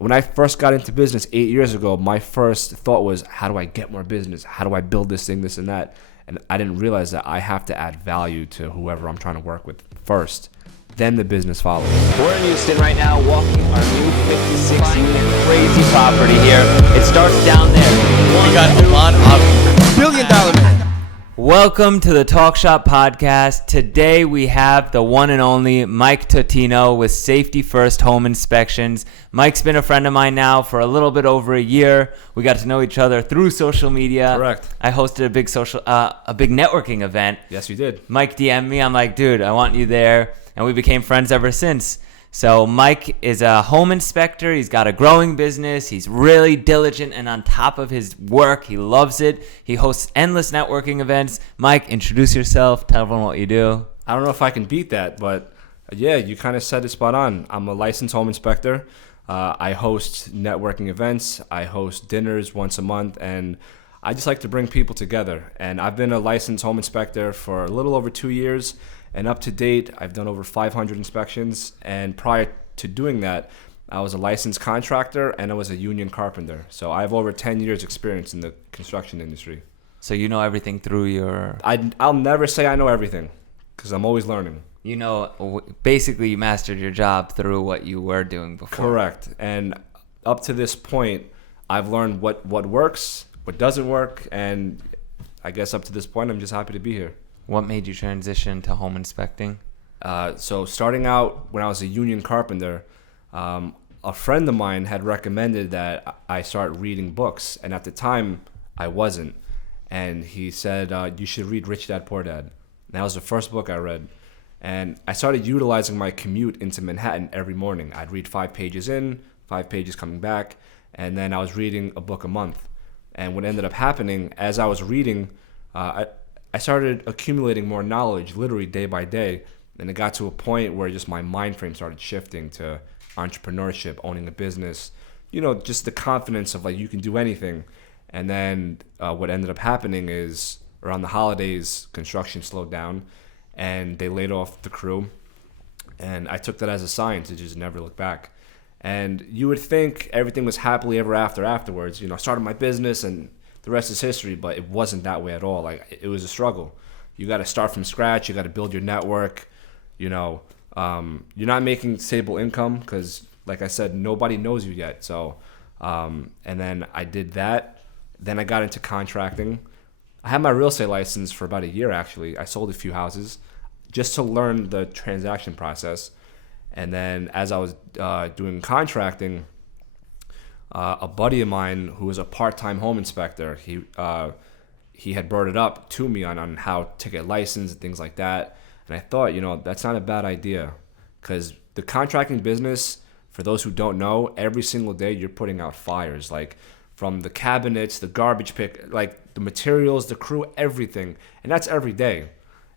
when I first got into business 8 years ago, my first thought was, how do I get more business? How do I build this thing, this and that? And I didn't realize that I have to add value to whoever I'm trying to work with first. Then the business follows. We're in Houston right now walking our new 56 unit crazy property here. It starts down there. We got Allon Avgi, $1 billion man. Welcome to the Talk Shop Podcast. Today we have the one and only Mike Totino with Safety First Home Inspections. Mike's been a friend of mine now for a little bit over a year. We got to know each other through social media. Correct. I hosted a big networking event. Yes, you did. Mike DM'd me. I'm like, dude, I want you there. And we became friends ever since. So Mike is a home inspector. He's got a growing business. He's really diligent and on top of his work. He loves it. He hosts endless networking events. Mike, introduce yourself. Tell everyone what you do. I don't know if I can beat that, but yeah, you kind of said it spot on. I'm a licensed home inspector. I host networking events. I host dinners once a month, and I just like to bring people together. And I've been a licensed home inspector for a little over 2 years. And up to date, I've done over 500 inspections. And prior to doing that, I was a licensed contractor and I was a union carpenter. So I have over 10 years experience in the construction industry. So you know everything through your... I'll never say I know everything because I'm always learning. You know, basically you mastered your job through what you were doing before. Correct. And up to this point, I've learned what works, what doesn't work. And I guess up to this point, I'm just happy to be here. What made you transition to home inspecting? So starting out when I was a union carpenter, a friend of mine had recommended that I start reading books. And at the time, I wasn't. And he said, you should read Rich Dad, Poor Dad. And that was the first book I read. And I started utilizing my commute into Manhattan every morning. I'd read 5 pages in, 5 pages coming back. And then I was reading a book a month. And what ended up happening, as I was reading, I started accumulating more knowledge literally day by day, and it got to a point where just my mind frame started shifting to entrepreneurship, owning a business, you know, just the confidence of like you can do anything. And then what ended up happening is around the holidays, construction slowed down and they laid off the crew, and I took that as a sign to just never look back. And you would think everything was happily ever after afterwards. You know, I started my business and the rest is history, but it wasn't that way at all. Like, it was a struggle. You got to start from scratch. You got to build your network. You know, you're not making stable income because, like I said, nobody knows you yet. So, and then I did that. Then I got into contracting. I had my real estate license for about a year, actually. I sold a few houses just to learn the transaction process. And then as I was doing contracting, a buddy of mine who was a part-time home inspector, he had brought it up to me on how to get licensed and things like that. And I thought, you know, that's not a bad idea because the contracting business, for those who don't know, every single day you're putting out fires, like from the cabinets, the garbage pick, like the materials, the crew, everything. And that's every day.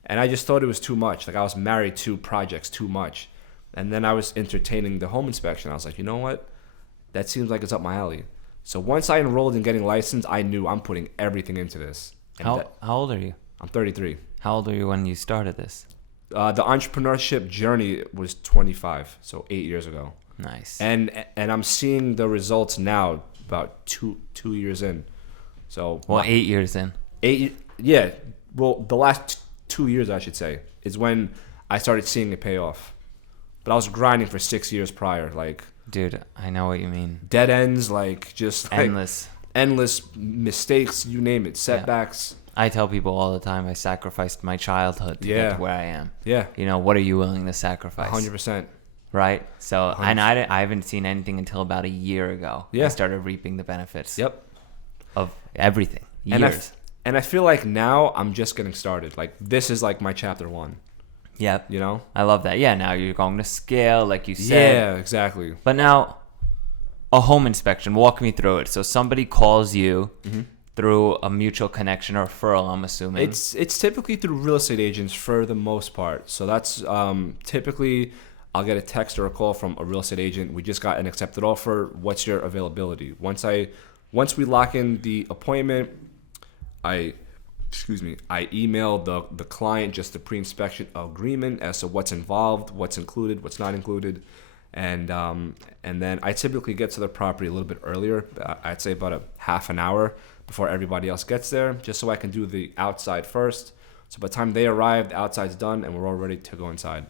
And I just thought it was too much. Like I was married to projects too much. And then I was entertaining the home inspection. I was like, you know what? That seems like it's up my alley. So once I enrolled in getting licensed, I knew I'm putting everything into this. And How old are you? I'm 33. How old are you when you started this? The entrepreneurship journey was 25, so 8 years ago. Nice. And I'm seeing the results now, about two years in. So 8 years in. Yeah. Well, the last 2 years, I should say, is when I started seeing it pay off. But I was grinding for 6 years prior, like. Dude, I know what you mean. Dead ends, like just like endless mistakes, you name it, setbacks. I tell people all the time I sacrificed my childhood to get to where I am. Yeah. You know, what are you willing to sacrifice? 100%. Right? So, 100%. and I haven't seen anything until about a year ago. Yeah. I started reaping the benefits. Yep. Of everything. Years. And I feel like now I'm just getting started. Like this is like my chapter 1. Yep. You know? I love that. Yeah, now you're going to scale, like you said. Yeah, exactly. But now, a home inspection, walk me through it. So somebody calls you through a mutual connection or referral, I'm assuming. It's typically through real estate agents for the most part. So that's typically I'll get a text or a call from a real estate agent. We just got an accepted offer. What's your availability? Once we lock in the appointment, I email the client just the pre-inspection agreement as to what's involved, what's included, what's not included. And then I typically get to the property a little bit earlier. I'd say about a half an hour before everybody else gets there, just so I can do the outside first. So by the time they arrive, the outside's done and we're all ready to go inside.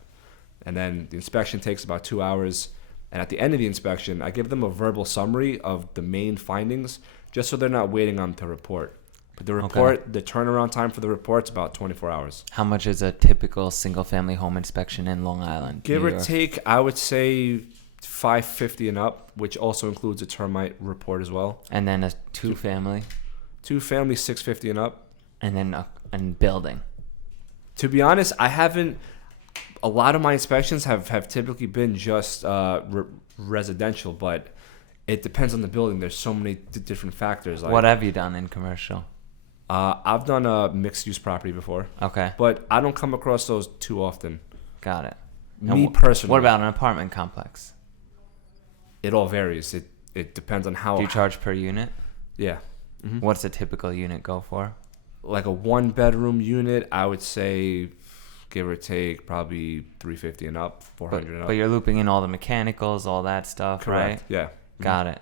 And then the inspection takes about 2 hours. And at the end of the inspection, I give them a verbal summary of the main findings, just so they're not waiting on the report. But the report, the turnaround time for the report's about 24 hours. How much is a typical single-family home inspection in Long Island? Give or take, I would say $550 and up, which also includes a termite report as well. And then a two-family? Two-family, $650 and up. And then a building? To be honest, I haven't... A lot of my inspections have typically been just residential, but it depends on the building. There's so many different factors. Like, what have you done in commercial? I've done a mixed-use property before. Okay. But I don't come across those too often. Got it. Me personally. What about an apartment complex? It all varies. It depends on how... Do you charge per unit? Yeah. Mm-hmm. What's a typical unit go for? Like a one-bedroom unit, I would say... give or take, probably $350 and up, $400 and up. But you're looping in all the mechanicals, all that stuff, Correct. right? Yeah. Got it.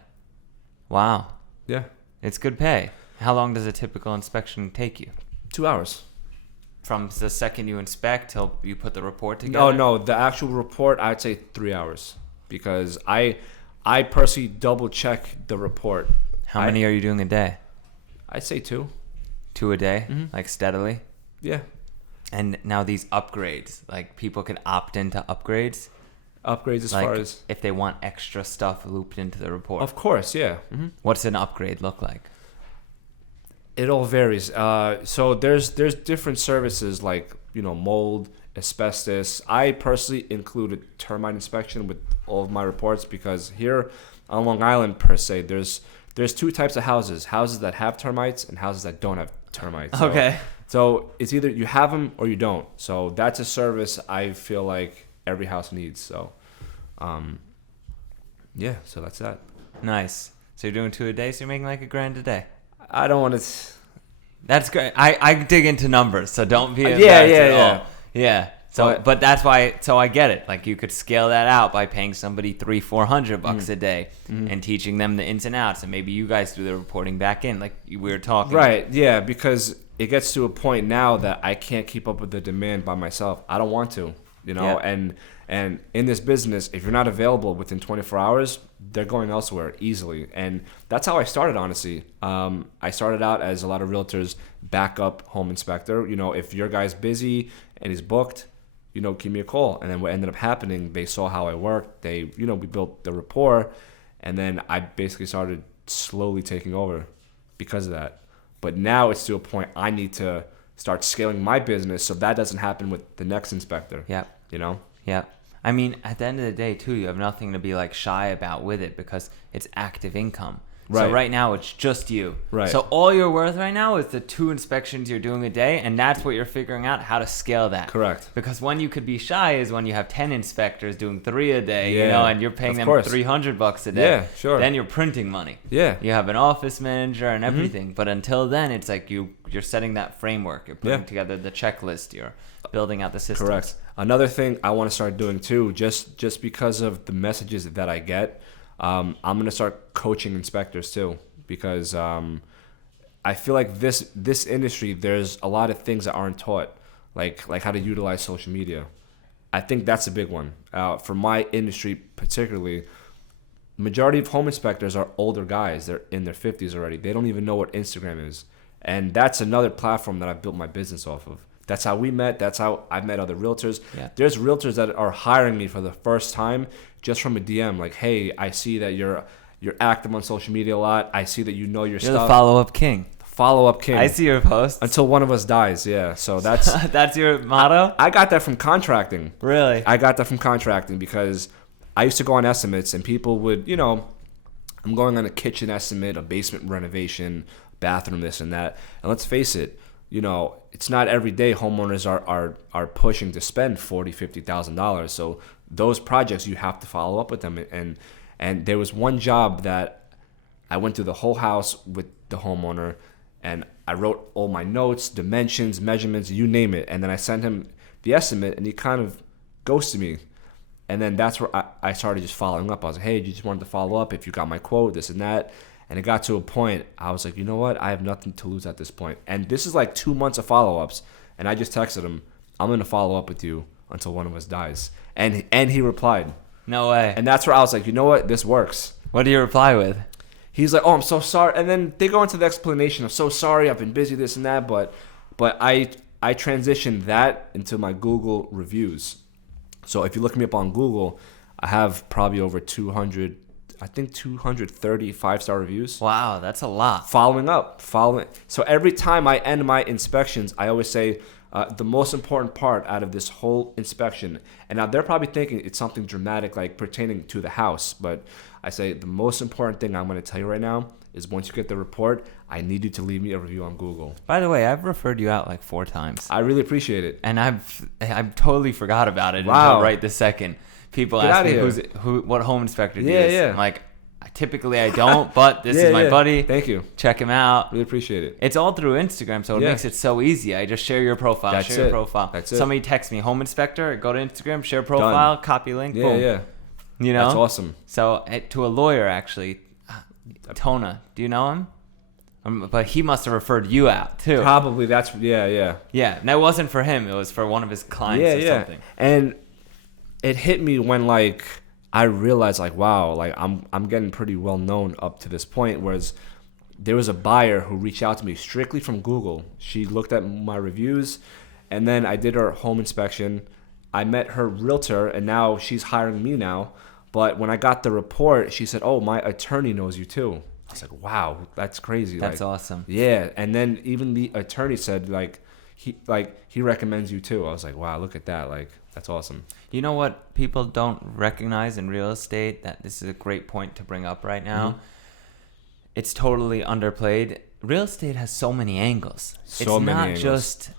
Wow. Yeah. It's good pay. How long does a typical inspection take you? 2 hours. From the second you inspect till you put the report together? No. The actual report, I'd say 3 hours. Because I personally double-check the report. How many are you doing a day? I'd say 2. 2 a day? Mm-hmm. Like steadily? Yeah. And now these upgrades, like people can opt into upgrades? Upgrades as like far as... if they want extra stuff looped into the report? Of course, yeah. Mm-hmm. What's an upgrade look like? It all varies. So there's different services like, mold, asbestos. I personally include a termite inspection with all of my reports because here on Long Island, per se, there's 2 types of houses. Houses that have termites and houses that don't have termites. So, okay. So it's either you have them or you don't. So that's a service I feel like every house needs. So, yeah, so that's that. Nice. So you're doing 2 a day, so you're making like $1,000 a day. I don't want to... That's great. I dig into numbers, so don't be embarrassed yeah. at all. Yeah. So, but that's why. So I get it. Like you could scale that out by paying somebody $300-$400 a day and teaching them the ins and outs, and maybe you guys do the reporting back in, like we were talking. Right. Yeah. Because it gets to a point now that I can't keep up with the demand by myself. I don't want to. Yeah. And in this business, if you're not available within 24 hours, they're going elsewhere easily. And that's how I started, honestly. I started out as a lot of realtors, backup home inspector. If your guy's busy and he's booked, give me a call. And then what ended up happening, they saw how I worked. We built the rapport. And then I basically started slowly taking over because of that. But now it's to a point I need to start scaling my business so that doesn't happen with the next inspector. Yeah. Yeah. I mean, at the end of the day, too, you have nothing to be like shy about with it because it's active income. Right. So right now it's just you. Right. So all you're worth right now is the 2 inspections you're doing a day, and that's what you're figuring out how to scale that. Correct. Because when you could be shy is when you have 10 inspectors doing 3 a day, Yeah. and you're paying them course. $300 a day. Yeah, sure. Then you're printing money. Yeah. You have an office manager and everything. But until then, it's like you're setting that framework. You're putting together the checklist. You're building out the systems. Correct. Another thing I want to start doing too, just because of the messages that I get, I'm going to start coaching inspectors too, because I feel like this industry, there's a lot of things that aren't taught, like how to utilize social media. I think that's a big one. For my industry particularly, majority of home inspectors are older guys. They're in their 50s already. They don't even know what Instagram is. And that's another platform that I've built my business off of. That's how we met. That's how I've met other realtors. Yeah. There's realtors that are hiring me for the first time just from a DM. Like, hey, I see that you're active on social media a lot. I see that you know your stuff. You're the follow-up king. Follow-up king. I see your posts. Until one of us dies, yeah. So that's... That's your motto? I got that from contracting. Really? I got that from contracting because I used to go on estimates and people would, I'm going on a kitchen estimate, a basement renovation, bathroom, this and that. And let's face it, it's not every day homeowners are pushing to spend $40,000, $50,000. So those projects, you have to follow up with them. And there was one job that I went through the whole house with the homeowner, and I wrote all my notes, dimensions, measurements, you name it. And then I sent him the estimate, and he kind of ghosted me. And then that's where I started just following up. I was like, hey, you just wanted to follow up if you got my quote, this and that. And it got to a point, I was like, you know what? I have nothing to lose at this point. And this is like 2 months of follow-ups. And I just texted him, I'm going to follow up with you until one of us dies. And he replied. No way. And that's where I was like, you know what? This works. What do you reply with? He's like, oh, I'm so sorry. And then they go into the explanation. I'm so sorry. I've been busy, this and that. But I transitioned that into my Google reviews. So if you look me up on Google, I have probably over 230 5-star reviews. Wow, that's a lot. Following. So every time I end my inspections, I always say the most important part out of this whole inspection. And now they're probably thinking it's something dramatic, like pertaining to the house. But I say the most important thing I'm going to tell you right now is once you get the report, I need you to leave me a review on Google. By the way, I've referred you out like 4 times. I really appreciate it. And I've totally forgot about it Wow. until right this second. People Get ask me outta what home inspector Yeah, is. yeah. I'm like, typically I don't, but this Yeah, is my yeah. buddy. Thank you. Check him out. Really appreciate it. It's all through Instagram, so it Yeah. makes it so easy. I just share your profile, That's share your it. profile. That's it. Somebody texts me, home inspector, go to Instagram, share profile, copy link, Yeah, boom. yeah. You know? That's awesome. So to a lawyer, actually, Totino, do you know him? But he must have referred you out, too. Probably that's, yeah. Yeah, and that wasn't for him. It was for one of his clients or something. And it hit me when, like, I realized, like, wow, like, I'm getting pretty well known up to this point, whereas there was a buyer who reached out to me strictly from Google. She looked at my reviews, and then I did her home inspection. I met her realtor, and now she's hiring me now. But when I got the report, she said, oh, my attorney knows you, too. I was like, wow, that's crazy. That's like, awesome. Yeah, and then even the attorney said, he recommends you, too. I was like, wow, look at that. Like, that's awesome. You know what people don't recognize in real estate? That this is a great point to bring up right now. Mm-hmm. It's totally underplayed. Real estate has so many angles. So it's many not angles. just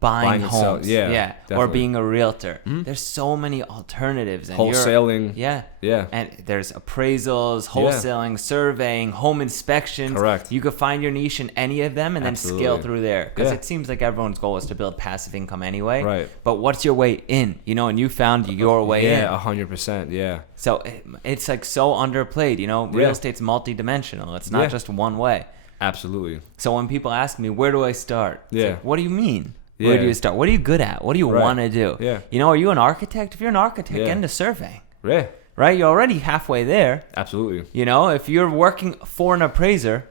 buying and sell- homes, yeah, or definitely. being a realtor. There's so many alternatives. And Wholesaling. Yeah. And there's appraisals, wholesaling, surveying, home inspections. Correct. You could find your niche in any of them and then scale Absolutely. through there. Because Yeah. it seems like everyone's goal is to build passive income anyway. Right. But what's your way in? You know, and you found your way in. Yeah, 100%. Yeah. So it's like so underplayed. You know, real Yeah. estate's multidimensional. It's not Yeah. just one way. Absolutely. So when people ask me, where do I start? It's Yeah. like, what do you mean? Where Yeah. do you start? What are you good at? What do you Right. want to do? Yeah. You know, are you an architect? If you're an architect, Yeah. get into surveying, Yeah. right? You're already halfway there. Absolutely. You know, if you're working for an appraiser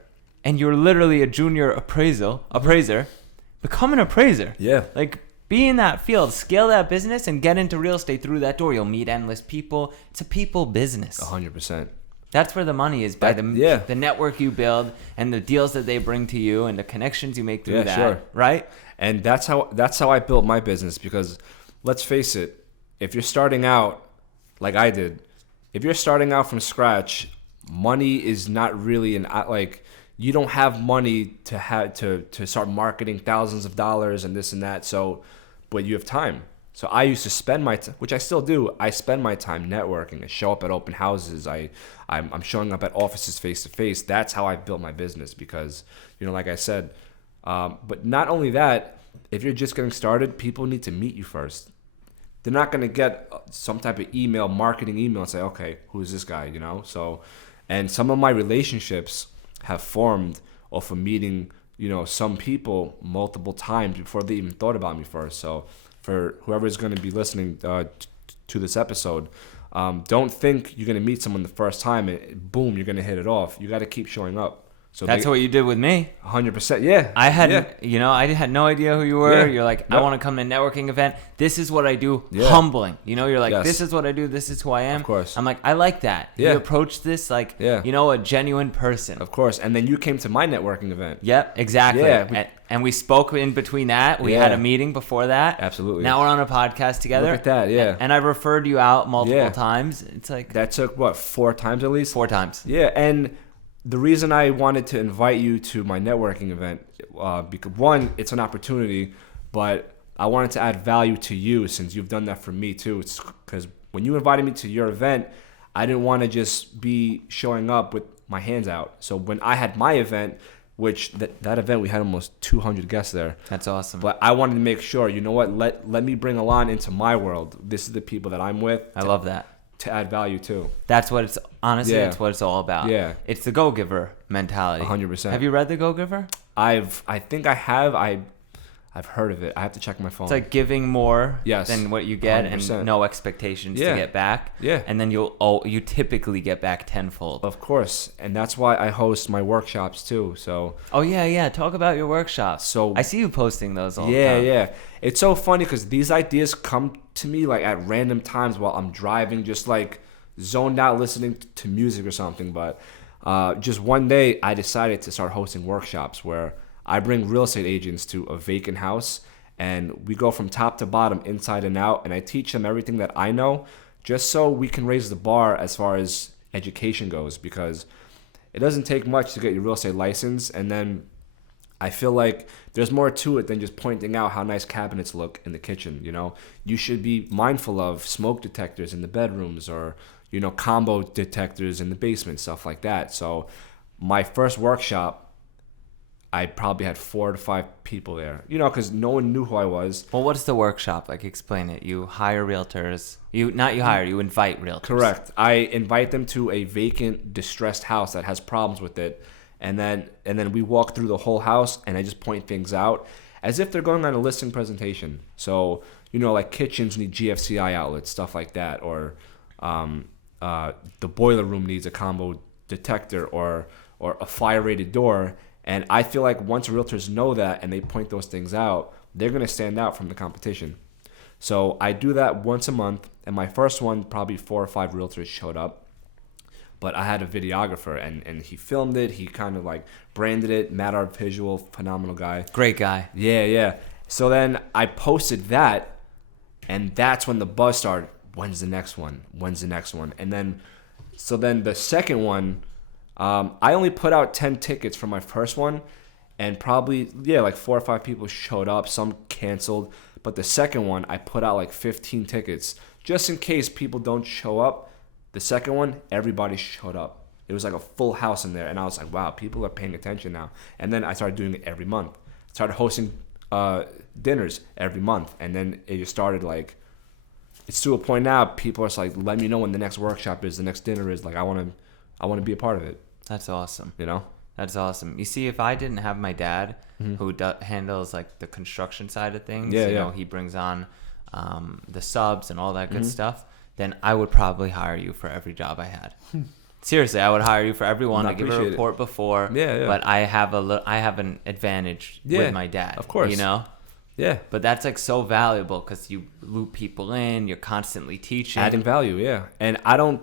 and you're literally a junior appraiser, become an appraiser. Yeah. Like, be in that field, scale that business, and get into real estate through that door. You'll meet endless people. It's a people business. 100%. That's where the money is, by Yeah. the network you build and the deals that they bring to you and the connections you make through Yeah, that, sure. right? And that's how I built my business, because let's face it, if you're starting out like I did, if you're starting out from scratch, money is not really you don't have money to start marketing thousands of dollars and this and that. So, but you have time. So I used to spend my time, which I still do. I spend my time networking. I show up at open houses. I'm showing up at offices face to face. That's how I built my business, because, you know, like I said, but not only that, if you're just getting started, people need to meet you first. They're not going to get some type of marketing email and say, okay, who's this guy, you know? So, and some of my relationships have formed off of meeting, you know, some people multiple times before they even thought about me first. So for whoever's going to be listening to this episode, don't think you're going to meet someone the first time and boom, you're going to hit it off. You got to keep showing up. So That's what you did with me. 100%. Yeah. I had, Yeah. you know, I had no idea who you were. Yeah. You're like, I Yep. want to come to a networking event. This is what I do. Yeah. Humbling. You know, you're like, Yes. this is what I do. This is who I am. Of course. I'm like, I like that. Yeah. You approach this like, Yeah. you know, a genuine person. Of course. And then you came to my networking event. Yep, exactly. Yeah, and we spoke in between that. We Yeah. had a meeting before that. Absolutely. Now we're on a podcast together. Look at that, yeah. And I referred you out multiple Yeah. times. It's like That took, what, 4 times at least? 4 times. Yeah, and the reason I wanted to invite you to my networking event, because one, it's an opportunity, but I wanted to add value to you since you've done that for me too. It's because when you invited me to your event, I didn't want to just be showing up with my hands out. So when I had my event, which that event we had almost 200 guests there. That's awesome. But I wanted to make sure, you know what, let me bring Allon into my world. This is the people that I'm with. I love that. to add value too. That's what it's honestly. Yeah. That's what it's all about. Yeah. It's the go-giver mentality. 100%. Have you read the go-giver? I think I have. I've heard of it. I have to check my phone. It's like giving more Yes. than what you get 100%. and no expectations Yeah. to get back. Yeah. And then you typically get back tenfold. Of course, and that's why I host my workshops too. So Oh yeah. Talk about your workshops. So- I see you posting those all the yeah, time. yeah. It's so funny because these ideas come to me like at random times while I'm driving, just like zoned out listening to music or something. But just one day I decided to start hosting workshops where I bring real estate agents to a vacant house and we go from top to bottom, inside and out, and I teach them everything that I know just so we can raise the bar as far as education goes, because it doesn't take much to get your real estate license. And then I feel like there's more to it than just pointing out how nice cabinets look in the kitchen. You know, you should be mindful of smoke detectors in the bedrooms, or, you know, combo detectors in the basement, stuff like that. So my first workshop, I probably had 4 to 5 people there, you know, because no one knew who I was. Well, what's the workshop? Like, explain it. You hire realtors. You invite realtors. Correct. I invite them to a vacant, distressed house that has problems with it, and then we walk through the whole house, and I just point things out as if they're going on a listing presentation. So, you know, like kitchens need GFCI outlets, stuff like that, or the boiler room needs a combo detector or a fire-rated door. And I feel like once realtors know that and they point those things out, they're going to stand out from the competition. So I do that once a month, and my first one, probably 4 or 5 realtors showed up. But I had a videographer, and he filmed it. He kind of like branded it. Matt Art Visual, phenomenal guy. Great guy. Yeah. So then I posted that, and that's when the buzz started. When's the next one? And then the second one, I only put out 10 tickets for my first one, and probably, like 4 or 5 people showed up. Some canceled. But the second one, I put out like 15 tickets. Just in case people don't show up, the second one, everybody showed up. It was like a full house in there. And I was like, wow, people are paying attention now. And then I started doing it every month. Started hosting dinners every month. And then it just started like, it's to a point now, people are just like, let me know when the next workshop is, the next dinner is. Like, I want to be a part of it. That's awesome. You know? That's awesome. You see, if I didn't have my dad, who handles like the construction side of things, you know, he brings on the subs and all that good stuff, then I would probably hire you for every job I had. Seriously, I would hire you for everyone to give a report before. Yeah. But I have an advantage with my dad. Of course. You know? Yeah. But that's like so valuable because you loop people in. You're constantly teaching. Adding value, yeah. And I don't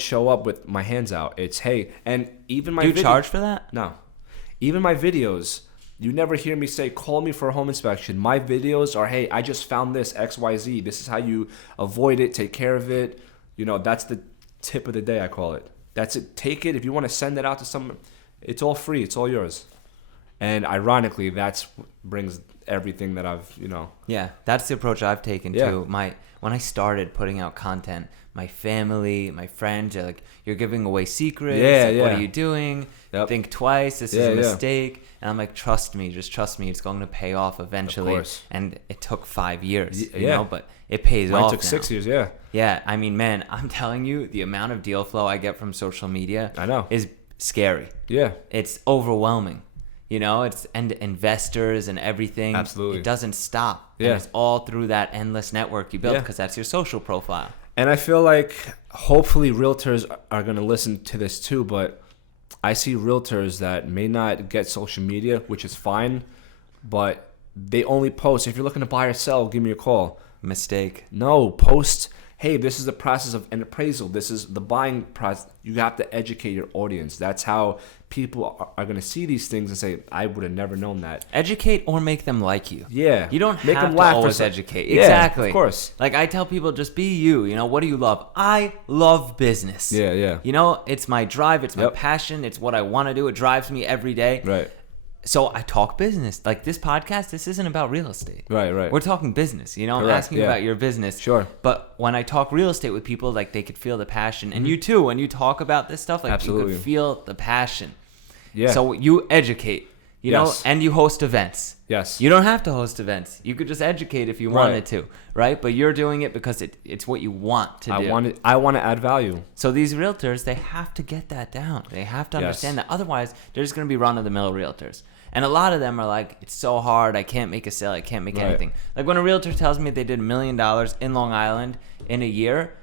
show up with my hands out. It's, hey, and even my Do you charge for that? No. Even my videos, you never hear me say, call me for a home inspection. My videos are, hey, I just found this, XYZ. This is how you avoid it, take care of it. You know, that's the tip of the day, I call it. That's it. Take it. If you want to send it out to someone, it's all free. It's all yours. And ironically, that's what brings everything that I've, you know. Yeah, that's the approach I've taken too. When I started putting out content, my family, my friends are like, you're giving away secrets. What are you doing? Yep. Think twice. This is a mistake. And I'm like, trust me. Just trust me. It's going to pay off eventually. Of course. And it took 5 years, you know, but it pays off. Mine took now. 6 years, yeah. Yeah, I mean, man, I'm telling you, the amount of deal flow I get from social media is scary. Yeah. It's overwhelming. You know, and investors and everything. Absolutely. It doesn't stop. Yeah. And it's all through that endless network you build because that's your social profile. And I feel like hopefully realtors are going to listen to this too, but I see realtors that may not get social media, which is fine, but they only post, if you're looking to buy or sell, give me a call. Mistake. No, post, hey, this is the process of an appraisal. This is the buying process. You have to educate your audience. That's how people are going to see these things and say, I would have never known that. Educate or make them like you. Yeah. You don't Make have them to laugh always or educate. Yeah, Exactly. of course. Like I tell people, just be you. You know, what do you love? I love business. Yeah. You know, it's my drive. It's my passion. It's what I want to do. It drives me every day. Right. So I talk business. Like this podcast, this isn't about real estate. Right. We're talking business. You know, I'm Correct, asking about your business. Sure. But when I talk real estate with people, like they could feel the passion. And you too, when you talk about this stuff, like Absolutely. you could feel the passion. Yeah. So you educate. You know, Yes. and you host events. Yes. You don't have to host events. You could just educate if you wanted to, right? But you're doing it because it's what you want to do. I want to add value. So these realtors, they have to get that down. They have to understand that. Otherwise, they're just going to be run-of-the-mill realtors. And a lot of them are like, it's so hard. I can't make a sale. I can't make anything. Like when a realtor tells me they did $1 million in Long Island in a year,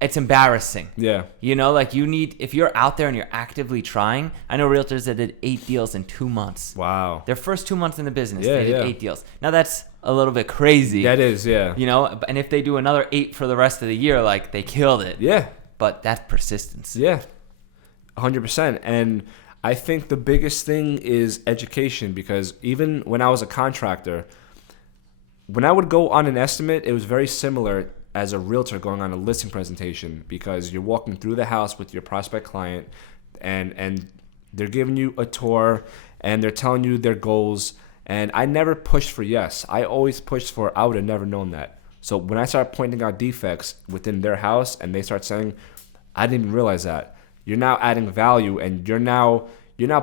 it's embarrassing. Yeah. You know, like if you're out there and you're actively trying, I know realtors that did 8 deals in 2 months. Wow. Their first 2 months in the business, they did 8 deals. Now that's a little bit crazy. That is, yeah. You know, and if they do another 8 for the rest of the year, like they killed it. Yeah. But that's persistence. Yeah. 100%. And I think the biggest thing is education, because even when I was a contractor, when I would go on an estimate, it was very similar as a realtor going on a listing presentation, because you're walking through the house with your prospect client and they're giving you a tour and they're telling you their goals. And I never pushed for yes. I always pushed for I would have never known that. So when I start pointing out defects within their house and they start saying, I didn't even realize that, you're now adding value, and you're now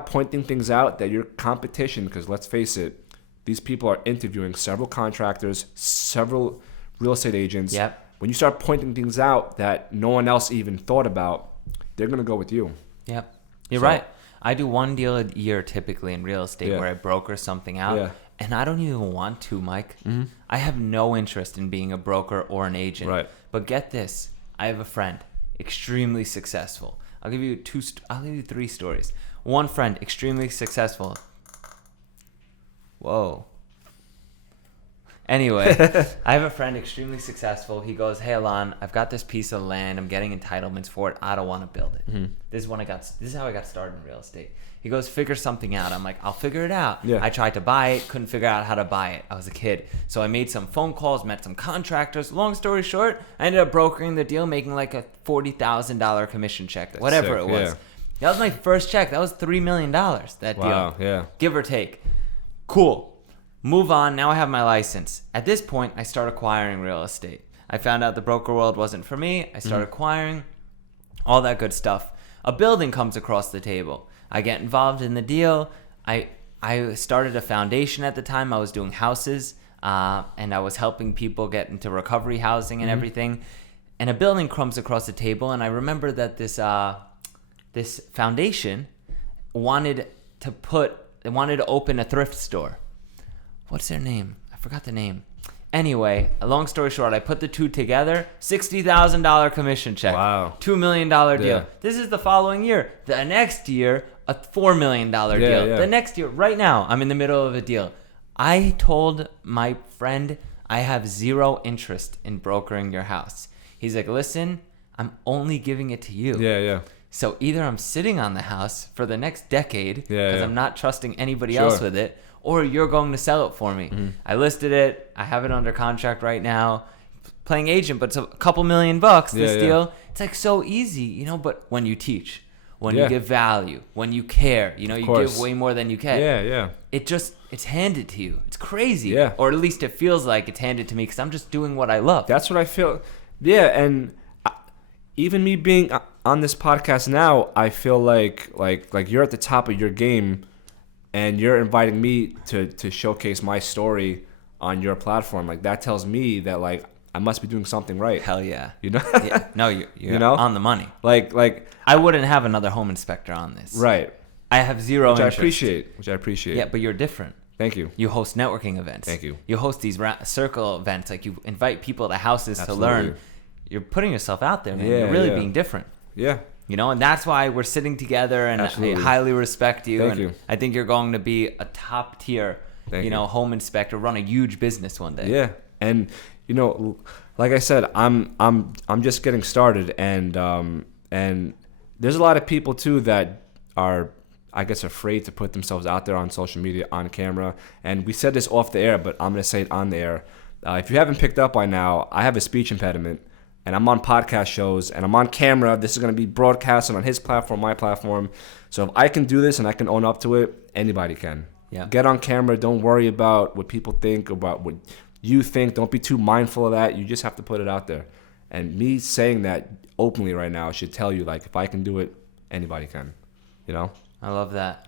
pointing things out that your competition, because let's face it, these people are interviewing several contractors, several real estate agents. Yep. When you start pointing things out that no one else even thought about, they're going to go with you. Yep. You're right. I do 1 deal a year typically in real estate where I broker something out. Yeah. And I don't even want to, Mike. Mm-hmm. I have no interest in being a broker or an agent. Right. But get this. I have a friend, extremely successful. I'll give you 3 stories. One friend, extremely successful. Whoa. Anyway, I have a friend extremely successful. He goes, hey, Allon, I've got this piece of land. I'm getting entitlements for it. I don't want to build it. Mm-hmm. This is how I got started in real estate. He goes, figure something out. I'm like, I'll figure it out. Yeah. I tried to buy it, couldn't figure out how to buy it. I was a kid. So I made some phone calls, met some contractors. Long story short, I ended up brokering the deal, making like a $40,000 commission check, whatever it was. Yeah. That was my first check. That was $3 million, that deal. Wow, yeah. Give or take. Cool. Move on. Now I have my license. At this point, I start acquiring real estate. I found out the broker world wasn't for me. I started acquiring all that good stuff. A building comes across the table. I get involved in the deal. I started a foundation at the time. I was doing houses, and I was helping people get into recovery housing and everything. And a building comes across the table, and I remember that this foundation wanted to open a thrift store. What's their name? I forgot the name. Anyway, a long story short, I put the two together, $60,000 commission check. Wow. $2 million deal. Yeah. This is the following year. The next year, a $4 million deal. Yeah. The next year, right now, I'm in the middle of a deal. I told my friend I have zero interest in brokering your house. He's like, listen, I'm only giving it to you. Yeah. So either I'm sitting on the house for the next decade because I'm not trusting anybody else with it, or you're going to sell it for me. Mm-hmm. I listed it. I have it under contract right now. Playing agent, but it's a couple $1 million, this deal. It's like so easy, you know, but when you teach, when you give value, when you care, you know, you give way more than you can. Yeah. It's handed to you. It's crazy. Yeah. Or at least it feels like it's handed to me because I'm just doing what I love. That's what I feel. Yeah, and even me being on this podcast now, I feel like you're at the top of your game, and you're inviting me to showcase my story on your platform. Like, that tells me that, like, I must be doing something right. Hell yeah. You know? Yeah. No, you're you know? on the money. Like I wouldn't have another home inspector on this. right. I have zero interest. Which I appreciate. Yeah, but you're different. Thank you. You host networking events. Thank you. You host these circle events. Like, you invite people to houses Absolutely. to learn. You're putting yourself out there, man. Yeah, You're really yeah. being different. Yeah. You know, and that's why we're sitting together, and Absolutely. I highly respect you. Thank and you. I think you're going to be a top tier, Thank you. home inspector, run a huge business one day. Yeah. And like I said, I'm just getting started, and there's a lot of people too that are, I guess, afraid to put themselves out there on social media, on camera. And we said this off the air, but I'm going to say it on the air. If you haven't picked up by now, I have a speech impediment, and I'm on podcast shows, and I'm on camera. This is going to be broadcasted on his platform, my platform. So if I can do this and I can own up to it, anybody can. Yeah. Get on camera. Don't worry about what people think, about what you think. Don't be too mindful of that. You just have to put it out there. And me saying that openly right now should tell you, like, if I can do it, anybody can. You know? I love that.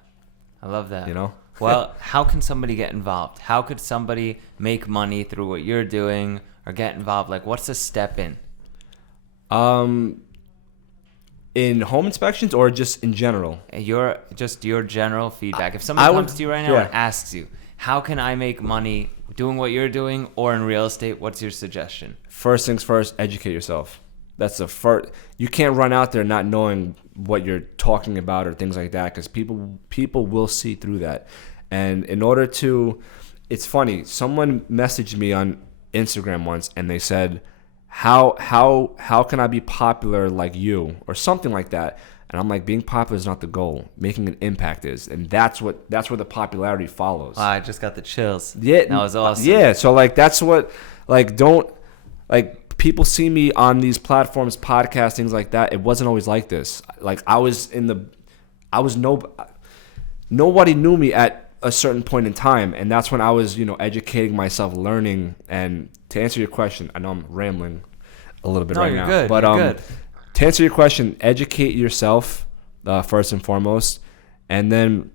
I love that. You know? Well, how can somebody get involved? How could somebody make money through what you're doing or get involved? Like, what's the step in? In home inspections or just in general? Your general feedback. If somebody comes to you right now yeah. and asks you, how can I make money doing what you're doing or in real estate, what's your suggestion? First things first, educate yourself. That's the first. You can't run out there not knowing what you're talking about or things like that, because people will see through that. And in order to, it's funny. Someone messaged me on Instagram once and they said, how can I be popular like you, or something like that? And I'm like, being popular is not the goal. Making an impact is, and that's where the popularity follows. Wow, I just got the chills. Yeah, that was awesome. Yeah, so like that's what, like, don't, like, people see me on these platforms, podcasts, things like that. It wasn't always like this. Like nobody knew me at a certain point in time, and that's when I was, educating myself, learning. And to answer your question, I know I'm rambling a little bit right now. Good. But you're good. To answer your question, educate yourself first and foremost, and then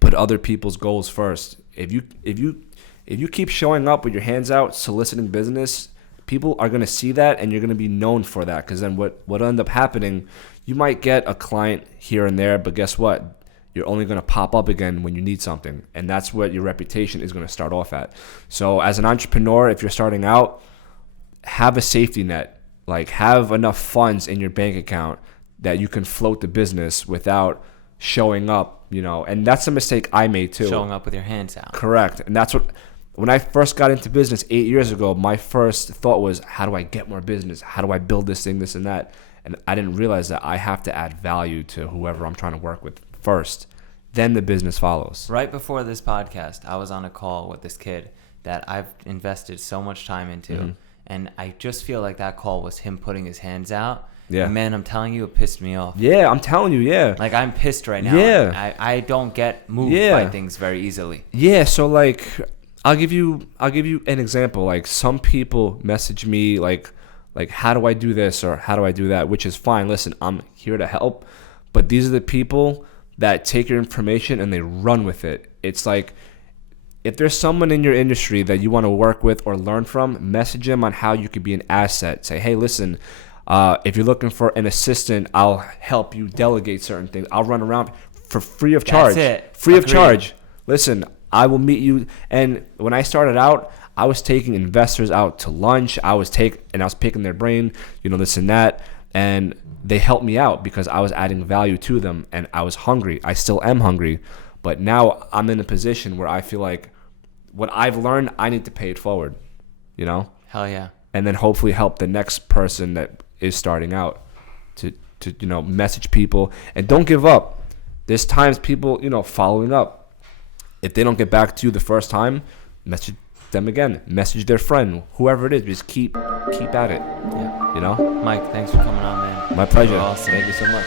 put other people's goals first. If you keep showing up with your hands out, soliciting business, people are going to see that, and you're going to be known for that. Because then what end up happening, you might get a client here and there, but guess what? You're only going to pop up again when you need something, and that's what your reputation is going to start off at. So as an entrepreneur, if you're starting out, have a safety net. Like, have enough funds in your bank account that you can float the business without showing up, and that's a mistake I made too. Showing up with your hands out. Correct. And that's when I first got into business 8 years ago, my first thought was, how do I get more business? How do I build this thing, this and that? And I didn't realize that I have to add value to whoever I'm trying to work with first. Then the business follows. Right before this podcast, I was on a call with this kid that I've invested so much time into. Mm-hmm. And I just feel like that call was him putting his hands out. Yeah. And man, I'm telling you, it pissed me off. Yeah, I'm telling you, yeah. Like, I'm pissed right now. Yeah. I don't get moved by things very easily. Yeah, so like, I'll give you an example. Like, some people message me like how do I do this or how do I do that, which is fine. Listen, I'm here to help. But these are the people that take your information and they run with it. It's like, if there's someone in your industry that you want to work with or learn from, message them on how you could be an asset. Say, hey, listen, if you're looking for an assistant, I'll help you delegate certain things. I'll run around for free of charge. That's it. Free of charge. Listen, I will meet you. And when I started out, I was taking investors out to lunch. I was picking their brain, this and that. And they helped me out because I was adding value to them, and I was hungry. I still am hungry. But now I'm in a position where I feel like what I've learned, I need to pay it forward, Hell yeah. And then hopefully help the next person that is starting out to message people. And don't give up. There's times people, following up. If they don't get back to you the first time, message them again. Message their friend, whoever it is. Just keep at it. Yeah. Mike, thanks for coming on, man. My pleasure. Awesome. Thank you so much.